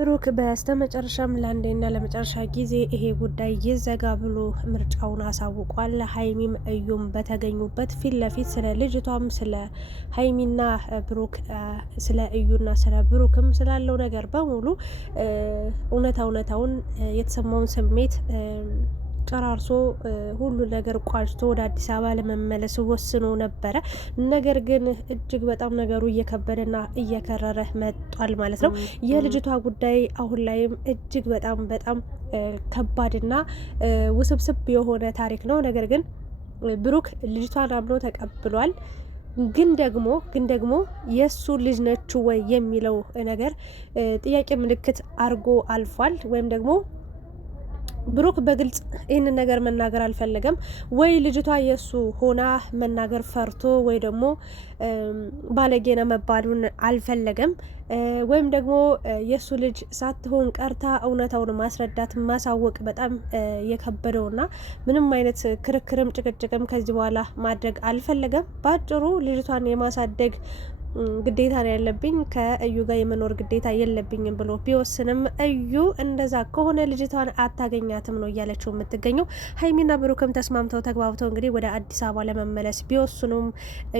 ብሩክ በስተመጨረሻም ለአንዴና ለመጨረሻ ጊዜ ይሄ ጉዳይ ይዘጋ ብሎ ምርጫውን አሳውቋል። ሀይሚም እዩም በተገኙበት ፊት ለፊት ስለ ልጅቷም ስለ ሀይሚና ብሩክ ስለ እዩና ስለ ብሩክም ስላለው ነገር በሙሉ እውነታውን የተሰማውን ስሜት ጨራርሶ ሁሉ ነገር ቋጭቶ ወደ አዲስ አበባ ለመመለስ ወስኖ ነበረ። ነገር ግን እጅግ በጣም ነገሩ እየከበደና እየከረረ መጧል ማለት ነው። የልጅቷ ጉዳይ አሁን ላይም እጅግ በጣም ከባድና ውስብስብ የሆነ ታሪክ ነው። ነገር ግን ብሩክ ልጅቷን አምኖ ተቀብሏል። ግን ደግሞ የእሱ ልጅ ነች ወይ የሚለው ነገር ጥያቄ ምልክት አድርጎ አልፏል። ወይም ደግሞ ብሩክ በግልጽ ይህንን ነገር መናገር አልፈለገም። ወይ ልጅቷ የእሱ ሆና መናገር ፈርቶ ወይ ደግሞ ባለጌና መባሉን አልፈለገም። ወይም ደግሞ የእሱ ልጅ ሳትሆን ቀርታ እውነታውን ማስረዳት ማሳወቅ በጣም የከበደውና ምንም አይነት ክርክርም ጭቅጭቅም ከዚህ በኋላ ማድረግ አልፈለገም። በአጭሩ ልጅቷን የማሳደግ ግዴታ ነው ያለብኝ፣ ከእዩ ጋር የመኖር ግዴታ የለብኝም ብሎ ቢወስንም እዩ እንደዛ ከሆነ ልጅቷን አታገኛትም ነው እያለችው የምትገኘው። ሀይሚና ብሩክም ተስማምተው ተግባብተው እንግዲህ ወደ አዲስ አበባ ለመመለስ ቢወስኑም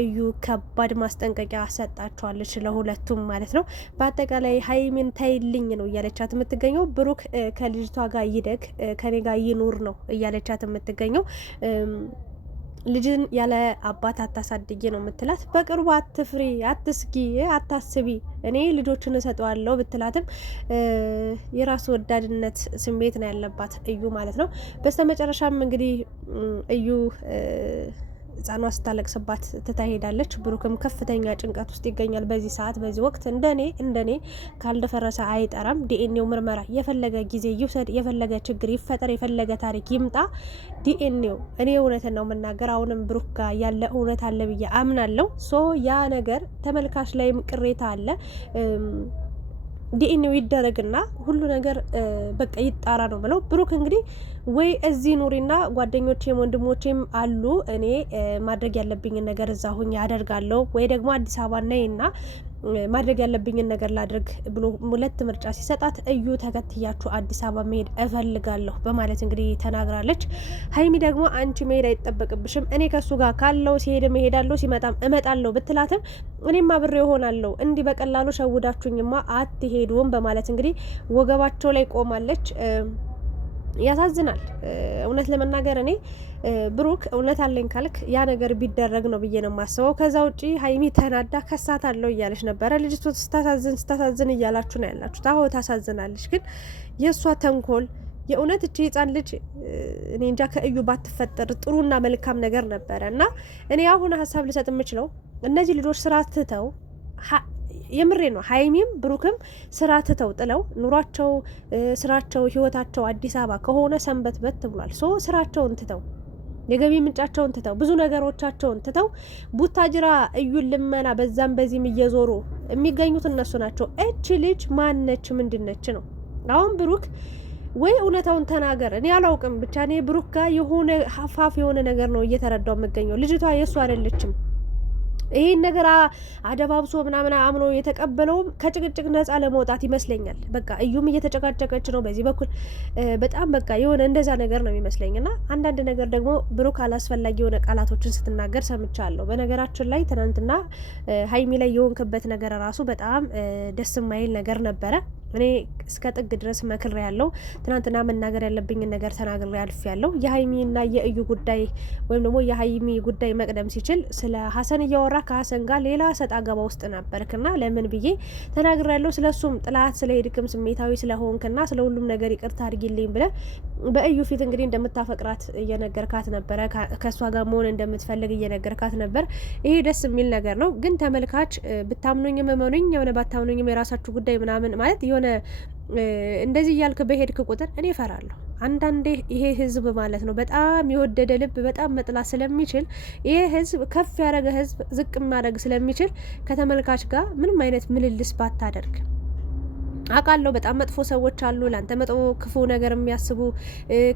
እዩ ከባድ ማስጠንቀቂያ ሰጣቸዋለች ለሁለቱም ማለት ነው። በአጠቃላይ ሀይሚን ተይልኝ ነው እያለቻት የምትገኘው። ብሩክ ከልጅቷ ጋር ይደግ ከኔ ጋር ይኑር ነው እያለቻት የምትገኘው። ልጅን ያለ አባት አታሳድጊ ነው የምትላት። በቅርቡ አትፍሪ፣ አትስጊ፣ አታስቢ እኔ ልጆችን እሰጠዋለሁ ብትላትም የራስ ወዳድነት ስሜት ነው ያለባት እዩ ማለት ነው። በስተመጨረሻም እንግዲህ እዩ ህጻኗ ስታለቅስባት ትታሄዳለች። ብሩክም ከፍተኛ ጭንቀት ውስጥ ይገኛል በዚህ ሰዓት በዚህ ወቅት። እንደኔ ካልደፈረሰ አይጠራም። ዲኤንኤው ምርመራ የፈለገ ጊዜ ይውሰድ፣ የፈለገ ችግር ይፈጠር፣ የፈለገ ታሪክ ይምጣ፣ ዲኤንኤው እኔ እውነትን ነው የምናገር። አሁንም ብሩክ ጋር ያለ እውነት አለ ብዬ አምናለሁ። ሶ ያ ነገር ተመልካች ላይም ቅሬታ አለ። ዲኤንኤው ይደረግና ሁሉ ነገር በቃ ይጣራ ነው ብለው ብሩክ እንግዲህ ወይ እዚህ ኑሪና ጓደኞቼም ወንድሞቼም አሉ እኔ ማድረግ ያለብኝን ነገር እዛ ሁኝ ያደርጋለሁ፣ ወይ ደግሞ አዲስ አበባ ነይና ማድረግ ያለብኝን ነገር ላድርግ ብሎ ሁለት ምርጫ ሲሰጣት እዩ ተከትያችሁ አዲስ አበባ መሄድ እፈልጋለሁ በማለት እንግዲህ ተናግራለች። ሀይሚ ደግሞ አንቺ መሄድ አይጠበቅብሽም፣ እኔ ከሱ ጋር ካለው ሲሄድ እሄዳለሁ ሲመጣም እመጣለሁ ብትላትም እኔም አብሬ እሆናለሁ፣ እንዲህ በቀላሉ ሸውዳችሁኝማ አትሄዱም በማለት እንግዲህ ወገባቸው ላይ ቆማለች። ያሳዝናል። እውነት ለመናገር እኔ ብሩክ እውነት አለኝ ካልክ ያ ነገር ቢደረግ ነው ብዬ ነው የማስበው። ከዛ ውጪ ሀይሚ ተናዳ ከሳት አለው እያለች ነበረ። ልጅቷ ስታሳዝን እያላችሁ ነው ያላችሁት። አዎ ታሳዝናለች። ግን የእሷ ተንኮል የእውነት እቺ ህጻን ልጅ እኔ እንጃ ከእዩ ባትፈጠር ጥሩና መልካም ነገር ነበረ። እና እኔ አሁን ሀሳብ ልሰጥ የምችለው እነዚህ ልጆች ስራ ትተው የምሬ ነው ሀይሚም ብሩክም ስራ ትተው ጥለው ኑሯቸው ስራቸው ህይወታቸው አዲስ አበባ ከሆነ ሰንበት በት ብሏል። ሶ ስራቸውን ትተው የገቢ ምንጫቸውን ትተው ብዙ ነገሮቻቸውን ትተው ቡታጅራ እዩን ልመና በዛም በዚህም እየዞሩ የሚገኙት እነሱ ናቸው። እች ልጅ ማነች? ምንድነች ነው? አሁን ብሩክ ወይ እውነታውን ተናገር። እኔ አላውቅም፣ ብቻ እኔ ብሩክ ጋር የሆነ ሀፋፍ የሆነ ነገር ነው እየተረዳው የምገኘው። ልጅቷ የእሱ አይደለችም። ይሄን ነገር አደባብሶ ምናምን አምኖ የተቀበለውም ከጭቅጭቅ ነጻ ለመውጣት ይመስለኛል። በቃ እዩም እየተጨቃጨቀች ነው በዚህ በኩል በጣም በቃ የሆነ እንደዛ ነገር ነው የሚመስለኝ። እና አንዳንድ ነገር ደግሞ ብሩክ አላስፈላጊ የሆነ ቃላቶችን ስትናገር ሰምቻለሁ። በነገራችን ላይ ትናንትና ሀይሚ ላይ የሆንክበት ነገር ራሱ በጣም ደስ የማይል ነገር ነበረ። እኔ እስከ ጥግ ድረስ መክሬ ያለው ትናንትና መናገር ያለብኝን ነገር ተናግሬ አልፍ ያለው። የሀይሚና የእዩ ጉዳይ ወይም ደግሞ የሀይሚ ጉዳይ መቅደም ሲችል ስለ ሀሰን እያወራ ከሀሰን ጋር ሌላ ሰጣ ገባ ውስጥ ነበርክና ለምን ብዬ ተናግሬ ያለው። ስለሱም ጥላት ስለሄድክም ስሜታዊ ስለሆንክና ስለ ሁሉም ነገር ይቅርታ አድርጊልኝ ብለ በእዩ ፊት እንግዲህ እንደምታፈቅራት እየነገርካት ነበረ። ከእሷ ጋር መሆን እንደምትፈልግ እየነገርካት ነበር። ይሄ ደስ የሚል ነገር ነው። ግን ተመልካች ብታምኑኝም እመኑኝ የሆነ ባታምኑኝም የራሳችሁ ጉዳይ ምናምን ማለት የሆነ እንደዚህ እያልክ በሄድክ ቁጥር እኔ እፈራለሁ። አንዳንዴ ይሄ ህዝብ ማለት ነው በጣም የወደደ ልብ በጣም መጥላት ስለሚችል ይሄ ህዝብ ከፍ ያደረገ ህዝብ ዝቅ ማድረግ ስለሚችል ከተመልካች ጋር ምንም አይነት ምልልስ ባታደርግ አውቃለሁ በጣም መጥፎ ሰዎች አሉ፣ ላንተ መጥፎ ክፉ ነገር የሚያስቡ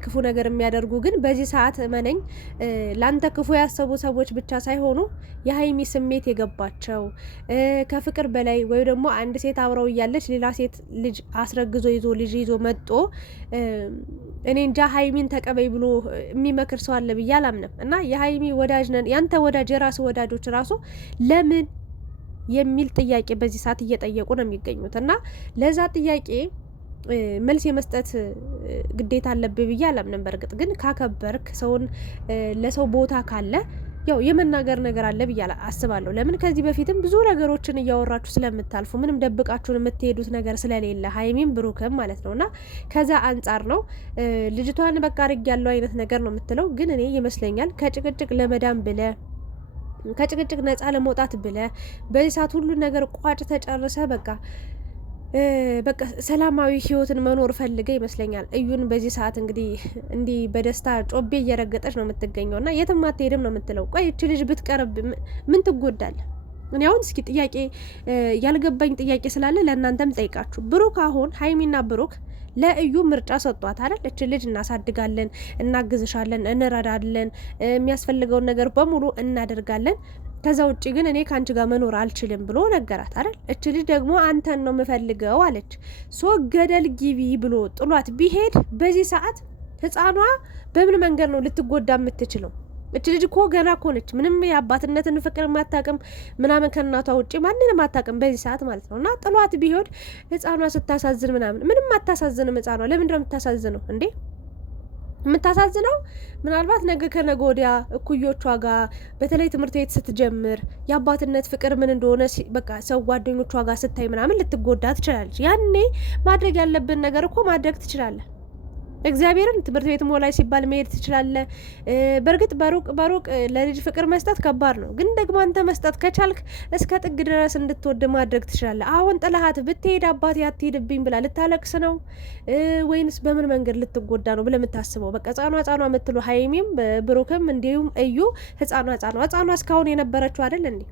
ክፉ ነገር የሚያደርጉ። ግን በዚህ ሰዓት እመነኝ ላንተ ክፉ ያሰቡ ሰዎች ብቻ ሳይሆኑ የሀይሚ ስሜት የገባቸው ከፍቅር በላይ ወይ ደግሞ አንድ ሴት አብረው እያለች ሌላ ሴት ልጅ አስረግዞ ልጅ ይዞ መጦ እኔ እንጃ ሀይሚን ተቀበይ ብሎ የሚመክር ሰው አለ ብዬ አላምንም። እና የሀይሚ ወዳጅ ነን ያንተ ወዳጅ የራስ ወዳጆች ራሱ ለምን የሚል ጥያቄ በዚህ ሰዓት እየጠየቁ ነው የሚገኙት። እና ለዛ ጥያቄ መልስ የመስጠት ግዴታ አለብህ ብዬ አላምንም። በእርግጥ ግን ካከበርክ ሰውን ለሰው ቦታ ካለ ያው የመናገር ነገር አለ ብዬ አስባለሁ። ለምን ከዚህ በፊትም ብዙ ነገሮችን እያወራችሁ ስለምታልፉ ምንም ደብቃችሁን የምትሄዱት ነገር ስለሌለ ሀይሚም ብሩክም ማለት ነው። እና ከዛ አንጻር ነው ልጅቷን በቃ አርግ ያለው አይነት ነገር ነው የምትለው። ግን እኔ ይመስለኛል ከጭቅጭቅ ለመዳን ብለ ከጭቅጭቅ ነፃ ለመውጣት ብለ በዚህ ሰዓት ሁሉን ነገር ቋጭ ተጨርሰ በቃ ሰላማዊ ህይወትን መኖር ፈልገ ይመስለኛል። እዩን በዚህ ሰዓት እንዲህ በደስታ ጮቤ እየረገጠች ነው የምትገኘው እና የትም አትሄድም ነው የምትለው። ቆይ እቺ ልጅ ብትቀርብ ምን ትጎዳለ? እኔ አሁን እስኪ ጥያቄ ያልገባኝ ጥያቄ ስላለ ለእናንተም ጠይቃችሁ። ብሩክ አሁን ሀይሚና ብሩክ ለእዩ ምርጫ ሰጧት አይደል? እች ልጅ እናሳድጋለን፣ እናግዝሻለን፣ እንረዳለን፣ የሚያስፈልገውን ነገር በሙሉ እናደርጋለን። ከዛ ውጭ ግን እኔ ከአንቺ ጋር መኖር አልችልም ብሎ ነገራት አይደል? እች ልጅ ደግሞ አንተን ነው የምፈልገው አለች። ሶ ገደል ጊቢ ብሎ ጥሏት ቢሄድ በዚህ ሰዓት ህፃኗ በምን መንገድ ነው ልትጎዳ የምትችለው? እች ልጅ እኮ ገና እኮ ነች። ምንም የአባትነትን ፍቅር ማታቅም ምናምን ከእናቷ ውጭ ማንንም አታቅም በዚህ ሰዓት ማለት ነው። እና ጥሏት ቢሄድ ህፃኗ ስታሳዝን ምንም አታሳዝንም። ህፃኗ ለምንድነው የምታሳዝነው እንዴ? የምታሳዝነው ምናልባት ነገ ከነገ ወዲያ እኩዮቿ ጋር በተለይ ትምህርት ቤት ስትጀምር የአባትነት ፍቅር ምን እንደሆነ በቃ ሰው ጓደኞቿ ጋር ስታይ ምናምን ልትጎዳ ትችላለች። ያኔ ማድረግ ያለብን ነገር እኮ ማድረግ ትችላለህ። እግዚአብሔርን ትምህርት ቤት ሞላይ ሲባል መሄድ ትችላለህ። በእርግጥ በሩቅ ለልጅ ፍቅር መስጠት ከባድ ነው። ግን ደግሞ አንተ መስጠት ከቻልክ እስከ ጥግ ድረስ እንድትወድ ማድረግ ትችላለህ። አሁን ጥላሃት ብትሄድ አባቴ አትሄድብኝ ብላ ልታለቅስ ነው ወይንስ በምን መንገድ ልትጎዳ ነው ብለህ የምታስበው? በቃ ህጻኗ የምትሉ ሀይሚም ብሩክም እንዲሁም እዩ ህጻኗ እስካሁን የነበረችው አይደል እንዴ?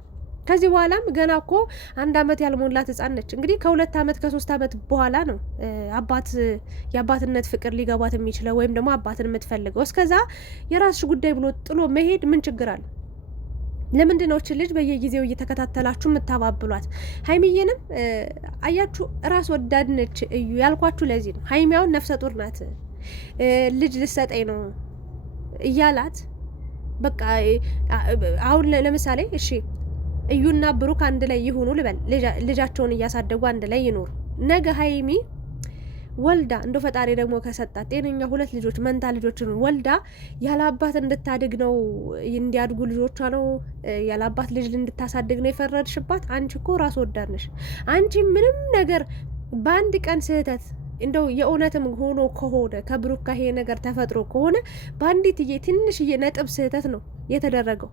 ከዚህ በኋላም ገና እኮ 1 አመት ያልሞላት ህጻን ነች። እንግዲህ ከ2 አመት ከ3 አመት በኋላ ነው የአባትነት ፍቅር ሊገባት የሚችለው ወይም ደግሞ አባትን የምትፈልገው። እስከዛ የራስሽ ጉዳይ ብሎ ጥሎ መሄድ ምን ችግር አለ? ለምንድን ነው እቺ ልጅ በየጊዜው እየተከታተላችሁ የምታባብሏት? ሀይሚዬንም አያችሁ ራስ ወዳድ ነች እዩ ያልኳችሁ ለዚህ ነው። ሀይሚያውን ነፍሰ ጡር ናት፣ ልጅ ልሰጠኝ ነው እያላት በቃ አሁን ለምሳሌ እሺ እዩና ብሩክ አንድ ላይ ይሁኑ ልበል፣ ልጃቸውን እያሳደጉ አንድ ላይ ይኖሩ። ነገ ሀይሚ ወልዳ እንደ ፈጣሪ ደግሞ ከሰጣት ጤነኛ 2 ልጆች መንታ ልጆችን ወልዳ ያለ አባት እንድታድግ ነው እንዲያድጉ ልጆቿ ነው ያለ አባት ልጅ እንድታሳድግ ነው የፈረድሽባት? አንቺ እኮ ራስ ወዳድ ነሽ። አንቺ ምንም ነገር በአንድ ቀን ስህተት እንደው የእውነትም ሆኖ ከሆነ ከብሩክ ጋር ይሄ ነገር ተፈጥሮ ከሆነ በአንዲት ትንሽዬ ነጥብ ስህተት ነው የተደረገው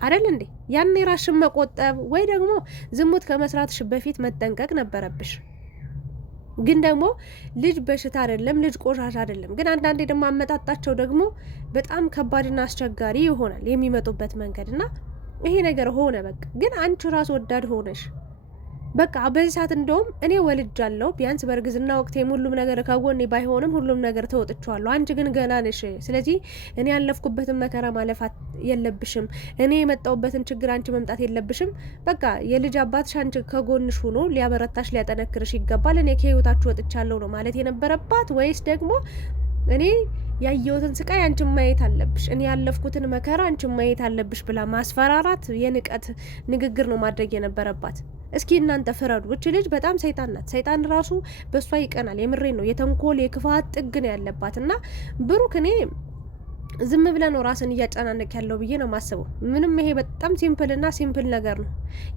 አይደል እንዴ? ያኔ ራስሽን መቆጠብ ወይ ደግሞ ዝሙት ከመስራትሽ በፊት መጠንቀቅ ነበረብሽ። ግን ደግሞ ልጅ በሽታ አይደለም፣ ልጅ ቆሻሻ አይደለም። ግን አንዳንዴ ደግሞ አመጣጣቸው ደግሞ በጣም ከባድና አስቸጋሪ ይሆናል የሚመጡበት መንገድ እና ይሄ ነገር ሆነ በቃ። ግን አንቺ ራስ ወዳድ ሆነሽ በቃ በዚህ ሰዓት እንደውም እኔ ወልጃለሁ፣ ቢያንስ በእርግዝና ወቅት ሁሉም ነገር ከጎኔ ባይሆንም ሁሉም ነገር ተወጥቻለሁ። አንቺ ግን ገና ነሽ። ስለዚህ እኔ ያለፍኩበትን መከራ ማለፍ የለብሽም። እኔ የመጣሁበትን ችግር አንቺ መምጣት የለብሽም። በቃ የልጅ አባትሽ አንቺ ከጎንሽ ሆኖ ሊያበረታሽ ሊያጠነክርሽ ይገባል። እኔ ከህይወታችሁ ወጥቻለሁ ነው ማለት የነበረባት? ወይስ ደግሞ እኔ ያየሁትን ስቃይ አንቺን ማየት አለብሽ፣ እኔ ያለፍኩትን መከራ አንቺን ማየት አለብሽ ብላ ማስፈራራት የንቀት ንግግር ነው ማድረግ የነበረባት። እስኪ እናንተ ፍረዱ። እች ልጅ በጣም ሰይጣን ናት። ሰይጣን ራሱ በእሷ ይቀናል። የምሬን ነው። የተንኮል የክፋት ጥግ ነው ያለባት። እና ብሩክ እኔ ዝም ብለ ነው ራስን እያጨናነቅ ያለው ብዬ ነው ማስበው። ምንም ይሄ በጣም ሲምፕል ነገር ነው።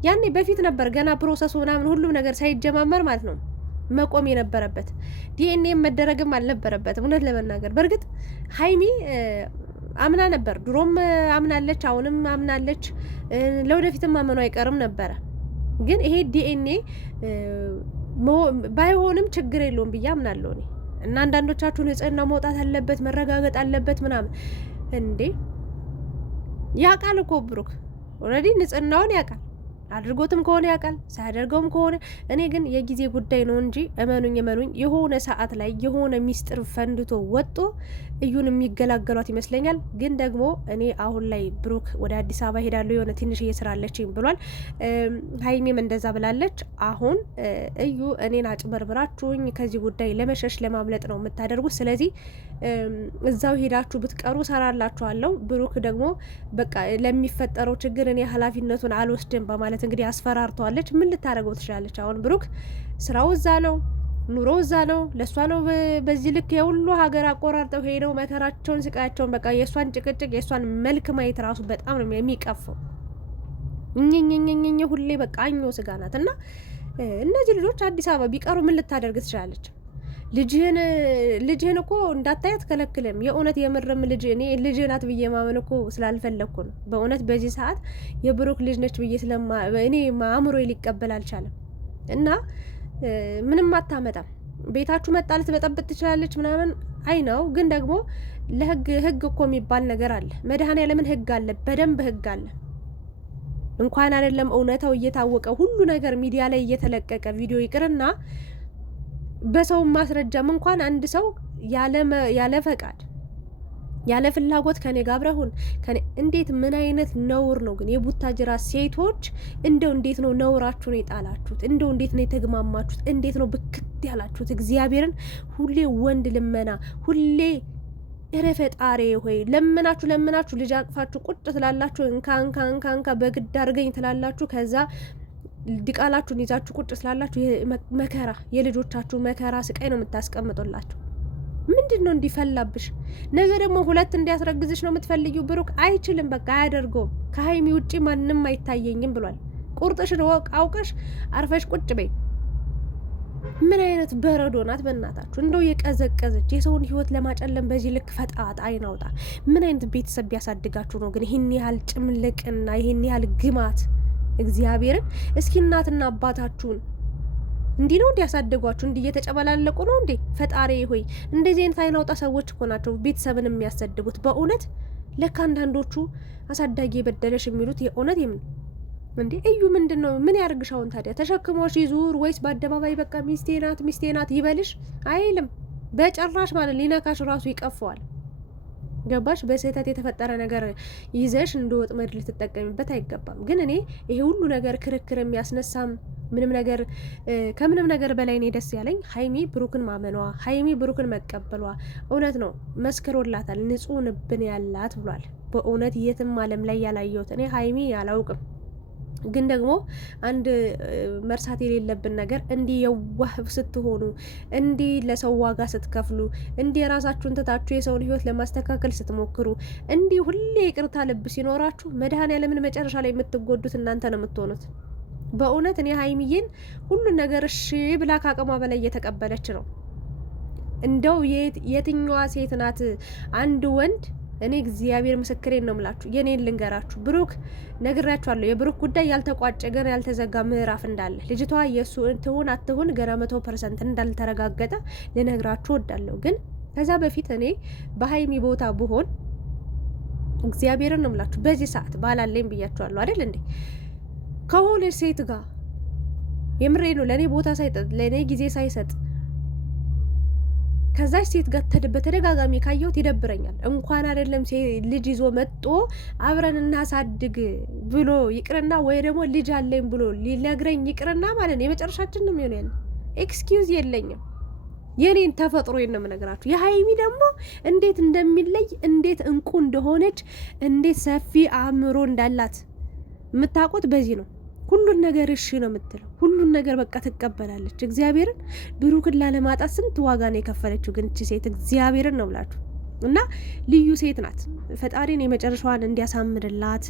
ያኔ በፊት ነበር ገና ፕሮሰሱ ምናምን ሁሉም ነገር ሳይጀማመር ማለት ነው መቆም የነበረበት። ዲኤንኤ መደረግም አልነበረበትም እውነት ለመናገር። በእርግጥ ሀይሚ አምና ነበር፣ ድሮም አምናለች፣ አሁንም አምናለች፣ ለወደፊትም ማመኑ አይቀርም ነበረ። ግን ይሄ ዲኤንኤ ባይሆንም ችግር የለውም ብዬ አምናለሁ እኔ። እና አንዳንዶቻችሁ ንጽህና መውጣት አለበት መረጋገጥ አለበት ምናምን እንዴ! ያውቃል እኮ ብሩክ ኦልሬዲ ንጽህናውን ያውቃል። አድርጎትም ከሆነ ያውቃል፣ ሳያደርገውም ከሆነ እኔ ግን የጊዜ ጉዳይ ነው እንጂ እመኑኝ የሆነ ሰዓት ላይ የሆነ ሚስጥር ፈንድቶ ወጦ እዩን የሚገላገሏት ይመስለኛል። ግን ደግሞ እኔ አሁን ላይ ብሩክ ወደ አዲስ አበባ ሄዳለሁ የሆነ ትንሽ እየስራለችኝ ብሏል። ሀይሚም እንደዛ ብላለች። አሁን እዩ እኔን አጭበርብራችሁኝ ከዚህ ጉዳይ ለመሸሽ ለማምለጥ ነው የምታደርጉት። ስለዚህ እዛው ሄዳችሁ ብትቀሩ ሰራላችኋለሁ። ብሩክ ደግሞ በቃ ለሚፈጠረው ችግር እኔ ኃላፊነቱን አልወስድም በማለት እንግዲህ አስፈራርተዋለች። ምን ልታደርገው ትችላለች? አሁን ብሩክ ስራው እዛ ነው፣ ኑሮ እዛ ነው። ለእሷ ነው በዚህ ልክ የሁሉ ሀገር አቆራርጠው ሄደው መከራቸውን ስቃያቸውን በቃ የእሷን ጭቅጭቅ የእሷን መልክ ማየት ራሱ በጣም ነው የሚቀፈው። እኝኝኝኝኝ ሁሌ በቃ አኞ ስጋ ናት። እና እነዚህ ልጆች አዲስ አበባ ቢቀሩ ምን ልታደርግ ትችላለች? ልጅህን እኮ እንዳታያት ከለክልም። የእውነት የምርም እኔ ልጅ ናት ብዬ ማመን እኮ ስላልፈለግኩ ነው። በእውነት በዚህ ሰዓት የብሩክ ልጅ ነች ብዬ እኔ አእምሮ ሊቀበል አልቻለም። እና ምንም አታመጣም። ቤታችሁ መጣ ልትበጠብጥ ትችላለች ምናምን አይ ነው። ግን ደግሞ ለህግ እኮ የሚባል ነገር አለ። መድኃኔዓለምን ህግ አለ፣ በደንብ ህግ አለ። እንኳን አይደለም እውነታው እየታወቀ ሁሉ ነገር ሚዲያ ላይ እየተለቀቀ ቪዲዮ ይቅርና በሰው ማስረጃም እንኳን አንድ ሰው ያለ ፈቃድ ያለ ፍላጎት ከኔ ጋር አብረሁን እንዴት ምን አይነት ነውር ነው ግን? የቡታጅራ ሴቶች እንደው እንዴት ነው ነውራችሁን የጣላችሁት? እንደው እንዴት ነው የተግማማችሁት? እንዴት ነው ብክት ያላችሁት? እግዚአብሔርን ሁሌ ወንድ ልመና ሁሌ ፈጣሪ ሆይ ለምናችሁ ልጅ አቅፋችሁ ቁጭ ትላላችሁ። እንካ በግድ አድርገኝ ትላላችሁ። ከዛ ድቃላችሁን ይዛችሁ ቁጭ ስላላችሁ መከራ የልጆቻችሁ መከራ ስቃይ ነው የምታስቀምጡላችሁ። ምንድን ነው እንዲፈላብሽ? ነገ ደግሞ ሁለት እንዲያስረግዝሽ ነው የምትፈልጊው። ብሩክ አይችልም፣ በቃ አያደርገውም። ከሀይሚ ውጪ ማንም አይታየኝም ብሏል። ቁርጥሽን አውቀሽ አርፈሽ ቁጭ በይ። ምን አይነት በረዶ ናት በእናታችሁ! እንደው የቀዘቀዘች የሰውን ህይወት ለማጨለም በዚህ ልክ ፈጣጣ አይናውጣ። ምን አይነት ቤተሰብ ቢያሳድጋችሁ ነው ግን ይህን ያህል ጭምልቅና ይህን ያህል ግማት? እግዚአብሔርን እስኪ እናትና አባታችሁን እንዲህ ነው እንዲያሳደጓችሁ? እንዲህ እየተጨበላለቁ ነው እንዴ? ፈጣሪ ሆይ እንደዚህ አይነት አይናውጣ ሰዎች እኮ ናቸው ቤተሰብን የሚያሰድቡት። በእውነት ለካ አንዳንዶቹ አሳዳጊ የበደለሽ የሚሉት የእውነት እንዴ እዩ ምንድን ነው? ምን ያርግሻውን ታዲያ? ተሸክሞሽ ይዙር ወይስ በአደባባይ በቃ ሚስቴ ናት ይበልሽ? አይልም በጭራሽ ማለት ሊነካሽ ራሱ ይቀፈዋል። ገባሽ? በስህተት የተፈጠረ ነገር ይዘሽ እንደ ወጥመድ ልትጠቀሚበት አይገባም። ግን እኔ ይሄ ሁሉ ነገር ክርክር የሚያስነሳም ከምንም ነገር በላይ እኔ ደስ ያለኝ ሀይሚ ብሩክን ማመኗ፣ ሀይሚ ብሩክን መቀበሏ። እውነት ነው መስክሮላታል፣ ንጹህ ንብን ያላት ብሏል። በእውነት የትም ዓለም ላይ ያላየሁት እኔ ሀይሚ አላውቅም። ግን ደግሞ አንድ መርሳት የሌለብን ነገር እንዲህ የዋህ ስትሆኑ፣ እንዲህ ለሰው ዋጋ ስትከፍሉ፣ እንዲህ የራሳችሁን ትታችሁ የሰውን ሕይወት ለማስተካከል ስትሞክሩ፣ እንዲህ ሁሌ ይቅርታ ልብ ሲኖራችሁ መድኃኔዓለምን መጨረሻ ላይ የምትጎዱት እናንተ ነው የምትሆኑት። በእውነት እኔ ሀይሚዬን ሁሉን ነገር እሺ ብላ ካቅሟ በላይ እየተቀበለች ነው። እንደው የትኛዋ ሴት ናት አንድ ወንድ እኔ እግዚአብሔር ምስክሬን ነው የምላችሁ። የኔን ልንገራችሁ፣ ብሩክ ነግራችኋለሁ። የብሩክ ጉዳይ ያልተቋጨ ገና ያልተዘጋ ምዕራፍ እንዳለ፣ ልጅቷ የእሱ ትሁን አትሁን ገና 100% እንዳልተረጋገጠ ልነግራችሁ ወዳለሁ። ግን ከዛ በፊት እኔ በሀይሚ ቦታ ብሆን እግዚአብሔርን ነው የምላችሁ በዚህ ሰዓት ባላለኝ ብያችኋለሁ አይደል እንዴ? ከሆነ ሴት ጋር የምሬ ነው ለእኔ ቦታ ሳይሰጥ ለእኔ ጊዜ ሳይሰጥ ከዛች ሴት ጋር በተደጋጋሚ ካየሁት ይደብረኛል። እንኳን አይደለም ልጅ ይዞ መጥቶ አብረን እናሳድግ ብሎ ይቅርና ወይ ደግሞ ልጅ አለኝ ብሎ ሊነግረኝ ይቅርና ማለት ነው የመጨረሻችን ነው የሚሆነው። ያለ ኤክስኪውዝ የለኝም። የኔን ተፈጥሮ ነው የምነግራችሁ። የሀይሚ ደግሞ እንዴት እንደሚለይ እንዴት እንቁ እንደሆነች እንዴት ሰፊ አእምሮ እንዳላት የምታውቁት በዚህ ነው። ሁሉን ነገር እሺ ነው የምትለው። ሁሉን ነገር በቃ ትቀበላለች። እግዚአብሔርን ብሩክን ላለማጣት ስንት ዋጋ ነው የከፈለችው። ግን እቺ ሴት እግዚአብሔርን ነው ብላችሁ እና ልዩ ሴት ናት። ፈጣሪን የመጨረሻዋን እንዲያሳምርላት።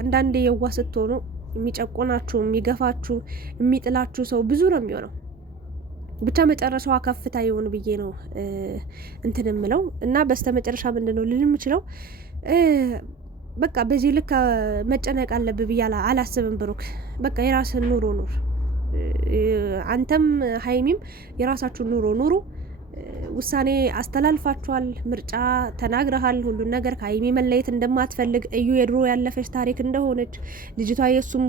አንዳንዴ የዋ ስትሆኑ የሚጨቁናችሁ፣ የሚገፋችሁ፣ የሚጥላችሁ ሰው ብዙ ነው የሚሆነው። ብቻ መጨረሻዋ ከፍታ ይሁን ብዬ ነው እንትን የምለው እና በስተመጨረሻ ምንድነው ልል የምችለው በቃ በዚህ ልክ መጨነቅ አለብህ ብዬ አላስብም። ብሩክ በቃ የራስህን ኑሮ ኑር። አንተም ሀይሚም የራሳችሁን ኑሮ ኑሩ። ውሳኔ አስተላልፋችኋል፣ ምርጫ ተናግረሃል፣ ሁሉን ነገር ከሀይሚ መለየት እንደማትፈልግ እዩ የድሮ ያለፈች ታሪክ እንደሆነች ልጅቷ የእሱም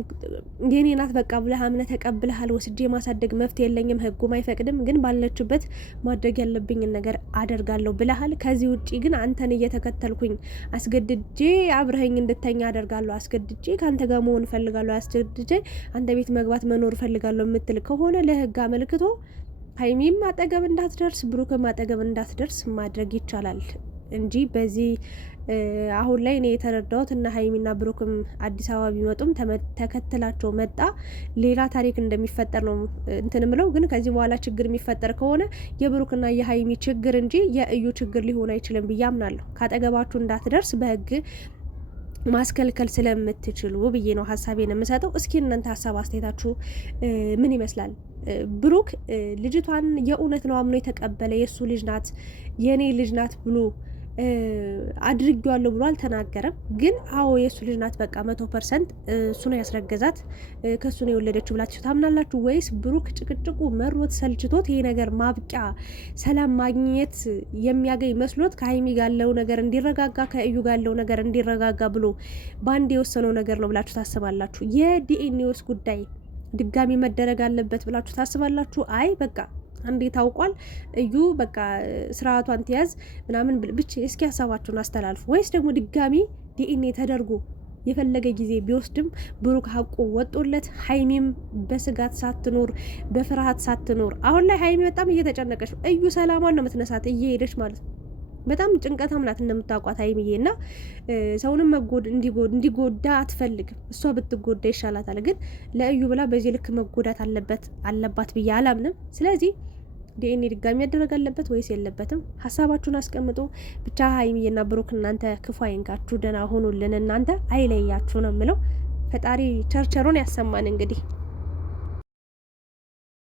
የኔ ናት በቃ ብለህ አምነህ ተቀብለሃል። ወስጄ የማሳደግ መፍት የለኝም፣ ህጉም አይፈቅድም፣ ግን ባለችበት ማድረግ ያለብኝን ነገር አደርጋለሁ ብለሃል። ከዚህ ውጪ ግን አንተን እየተከተልኩኝ አስገድጄ አብረኸኝ እንድተኛ አደርጋለሁ፣ አስገድጄ ከአንተ ጋር መሆን እፈልጋለሁ፣ አስገድጄ አንተ ቤት መግባት መኖር እፈልጋለሁ የምትል ከሆነ ለህግ አመልክቶ ሀይሚም አጠገብ እንዳትደርስ ብሩክም አጠገብ እንዳትደርስ ማድረግ ይቻላል እንጂ በዚህ አሁን ላይ እኔ የተረዳሁት እና ሀይሚና ብሩክም አዲስ አበባ ቢመጡም ተከትላቸው መጣ ሌላ ታሪክ እንደሚፈጠር ነው እንትን ምለው። ግን ከዚህ በኋላ ችግር የሚፈጠር ከሆነ የብሩክና የሀይሚ ችግር እንጂ የእዩ ችግር ሊሆን አይችልም ብዬ አምናለሁ። ካጠገባችሁ እንዳትደርስ በህግ ማስከልከል ስለምትችሉ ብዬ ነው ሀሳቤን የምሰጠው። እስኪ እናንተ ሀሳብ አስተያየታችሁ ምን ይመስላል? ብሩክ ልጅቷን የእውነት ነው አምኖ የተቀበለ የእሱ ልጅ ናት የእኔ ልጅ ናት ብሎ አድርጌዋለሁ ብሎ አልተናገረም። ግን አዎ የእሱ ልጅ ናት በቃ 100% እሱ ነው ያስረገዛት ከእሱ ነው የወለደችው ብላችሁ ታምናላችሁ? ወይስ ብሩክ ጭቅጭቁ መሮት ሰልችቶት ይሄ ነገር ማብቂያ ሰላም ማግኘት የሚያገኝ መስሎት ከሀይሚ ጋለው ነገር እንዲረጋጋ ከእዩ ጋለው ነገር እንዲረጋጋ ብሎ በአንድ የወሰነው ነገር ነው ብላችሁ ታስባላችሁ? የዲኤንኤስ ጉዳይ ድጋሚ መደረግ አለበት ብላችሁ ታስባላችሁ? አይ በቃ አንዴ ታውቋል እዩ በቃ ስርዓቷን ትያዝ ምናምን ብቻ እስኪ ሀሳባችሁን አስተላልፉ። ወይስ ደግሞ ድጋሚ ዲኤንኤ ተደርጎ የፈለገ ጊዜ ቢወስድም ብሩክ ሀቁ ወጦለት ሀይሚም በስጋት ሳትኖር በፍርሃት ሳትኖር፣ አሁን ላይ ሀይሚ በጣም እየተጨነቀች ነው። እዩ ሰላሟን ነው የምትነሳት እየሄደች ማለት ነው። በጣም ጭንቀታም ናት እንደምታውቋት ሀይሚዬ እና ሰውንም እንዲጎዳ አትፈልግም። እሷ ብትጎዳ ይሻላታል። ግን ለእዩ ብላ በዚህ ልክ መጎዳት አለባት ብዬ አላምንም። ስለዚህ ዲኤንኤ ድጋሚ ያደረግ አለበት ወይስ የለበትም? ሀሳባችሁን አስቀምጡ። ብቻ ሀይሚዬና ብሩክ እናንተ ክፉ አይንካችሁ፣ ደህና ሆኑልን፣ እናንተ አይለያችሁ ነው የምለው። ፈጣሪ ቸርቸሮን ያሰማን እንግዲህ